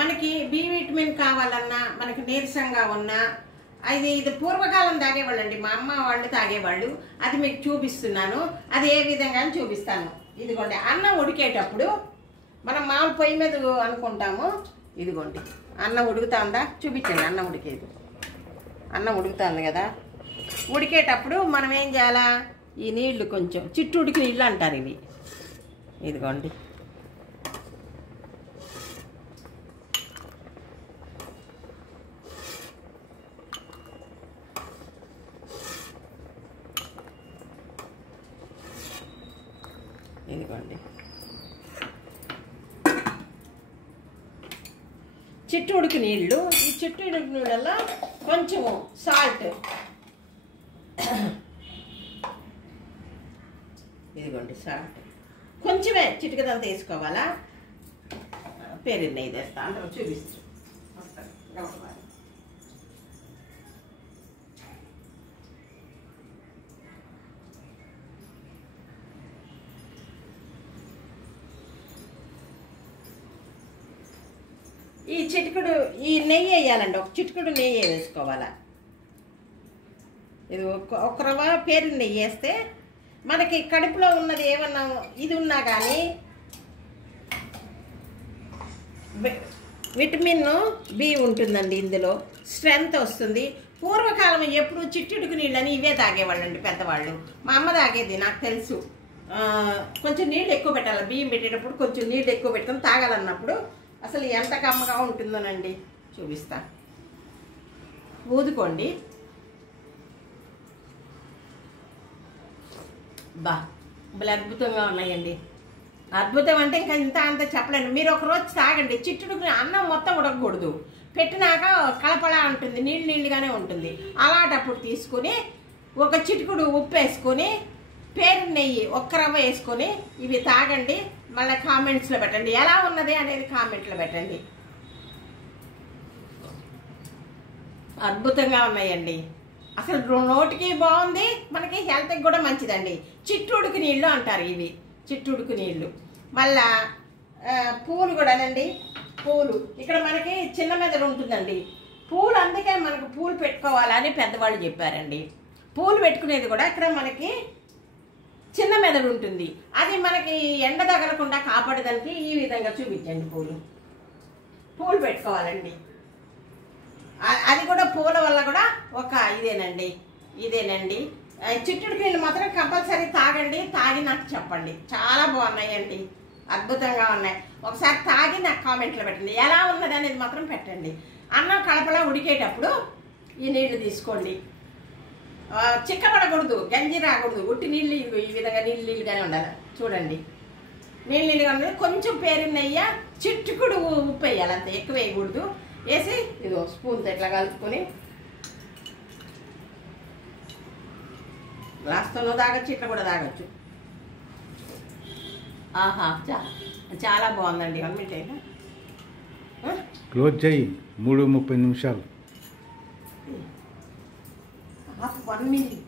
మనకి B vitamin కావాలన్నా, మనకి నీరసంగా ఉన్నా, ఇది పూర్వకాలం తాగేవాళ్ళండి, మా అమ్మ వాళ్ళు తాగేవాళ్ళు. అది మీకు చూపిస్తున్నాను, అది ఏ విధంగా చూపిస్తాను. ఇదిగోండి, అన్నం ఉడికేటప్పుడు మనం మామూలు పొయ్యి మీద అనుకుంటాము. ఇదిగోండి, అన్నం ఉడుకుతా ఉందా, చూపించండి. అన్నం ఉడికేది, అన్నం ఉడుకుతుంది కదా. ఉడికేటప్పుడు మనం ఏం చేయాలా, ఈ నీళ్లు కొంచెం చిట్టుడికి నీళ్ళు అంటారు ఇవి. ఇదిగోండి, ఇదిగోండి చిట్టుడికి నీళ్ళు. ఈ చిట్టుడికి నీళ్ళల్లో కొంచెము సాల్ట్, ఇదిగోండి సాల్ట్ కొంచెమే, చిటికదంతా వేసుకోవాలా. పేరు నెయ్యి వేస్తా అందరూ చూపిస్తూ ఈ చిటికుడు ఈ నెయ్యి వేయాలండి, ఒక చిటికుడు నెయ్యి వేసుకోవాలా. ఇది ఒక రవ్వ పేరు నెయ్యి వేస్తే మనకి కడుపులో ఉన్నది ఏమన్నా ఇది ఉన్నా కానీ విటమిన్ బి ఉంటుందండి, ఇందులో స్ట్రెంగ్త్ వస్తుంది. పూర్వకాలం ఎప్పుడు చిట్టుడుకు నీళ్ళని ఇవే తాగేవాళ్ళండి పెద్దవాళ్ళు. మా అమ్మ తాగేది, నాకు తెలుసు. కొంచెం నీళ్ళు ఎక్కువ పెట్టాలి, బియ్యం పెట్టేటప్పుడు కొంచెం నీళ్ళు ఎక్కువ పెట్టుకొని తాగాలన్నప్పుడు అసలు ఎంత కమ్మగా ఉంటుందోనండి. చూపిస్తా, ఊదుకోండి. భలే అద్భుతంగా ఉన్నాయండి. అద్భుతం అంటే ఇంకా ఇంత అంత చెప్పలేండి. మీరు ఒకరోజు తాగండి. చిట్టుడుకు అన్నం మొత్తం ఉడకకూడదు, పెట్టినాక కలపలా ఉంటుంది, నీళ్ళు నీళ్ళుగానే ఉంటుంది. అలాంటప్పుడు తీసుకుని ఒక చిటుకుడు ఉప్పు వేసుకొని, పేరు నెయ్యి ఒక్క రవ్వ వేసుకొని ఇవి తాగండి. మళ్ళీ కామెంట్స్లో పెట్టండి, ఎలా ఉన్నది అనేది కామెంట్లో పెట్టండి. అద్భుతంగా ఉన్నాయండి. అసలు నోటికి బాగుంది, మనకి హెల్త్కి కూడా మంచిదండి. చిట్టుడుకు నీళ్ళు అంటారు ఇవి, చిట్టుడుకు నీళ్ళు. మళ్ళా పూలు కూడానండి, పూలు ఇక్కడ మనకి చిన్న మెదడు ఉంటుందండి. పూలు అందుకే మనకు పూలు పెట్టుకోవాలని పెద్దవాళ్ళు చెప్పారండి. పూలు పెట్టుకునేది కూడా ఇక్కడ మనకి చిన్న మెదడు ఉంటుంది, అది మనకి ఎండ తగలకుండా కాపాడడానికి ఈ విధంగా చూపించండి. పూలు పెట్టుకోవాలండి. అది కూడా పూల వల్ల కూడా ఒక ఇదేనండి. చిట్టుడికి నీళ్ళు మాత్రం కంపల్సరీ తాగండి. తాగి నాకు చెప్పండి, చాలా బాగున్నాయండి, అద్భుతంగా ఉన్నాయి. ఒకసారి తాగి నాకు కామెంట్లో పెట్టండి, ఎలా ఉన్నది అనేది మాత్రం పెట్టండి. అన్నం కడపలా ఉడికేటప్పుడు ఈ నీళ్లు తీసుకోండి. చిక్కబడకూడదు, గంజి రాకూడదు, ఉట్టి నీళ్ళు ఈ విధంగా నీళ్ళుగానే ఉండాలి. చూడండి, నీళ్ళుగా ఉండదు. కొంచెం పేరు నెయ్యి, చిట్టుకుడు ఉప్పు వేయాలి, అంత ఎక్కువ వేయకూడదు. వేసి ఇదో స్పూన్తో ఇట్లా కలుపుకొని గ్లాస్తోనూ తాగొచ్చు, ఇట్లా కూడా తాగొచ్చు. ఆహా, చాలా బాగుందండి. 1 మినిట్ అయినా క్లోజ్ చేయి, 3:30 నిమిషాలు. 1 మినిట్.